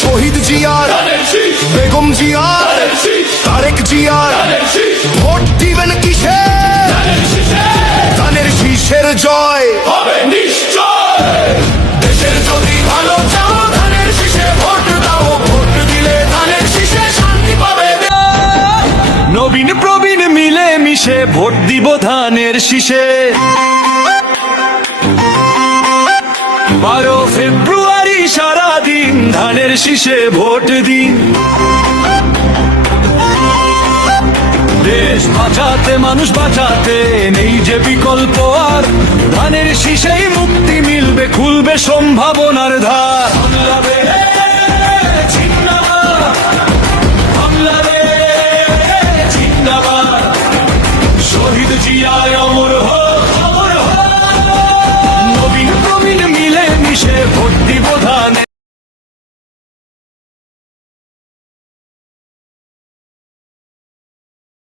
শহীদ জিয়ার, বেগম জিয়ার, তারেক জিয়ার, ভোট দিবেন কিসে? ধানের শীষের জয় হবে নিশ্চয়। দেশের যদি ভালো চাও ধানের শীষে ভোট দাও, ভোট দিলে ধানের শীষে শান্তি পাবে। নবীন প্রবীণ মিলে মিশে ভোট দিব ধানের শীষে। 12 ফেব্রুয়ারি সারাদিন ধানের শীষে ভোট দিন। দেশ বাঁচাতে মানুষ বাঁচাতে নেই যে বিকল্প আর, ধানের শীষেই মুক্তি মিলবে, খুলবে সম্ভাবনার ধার।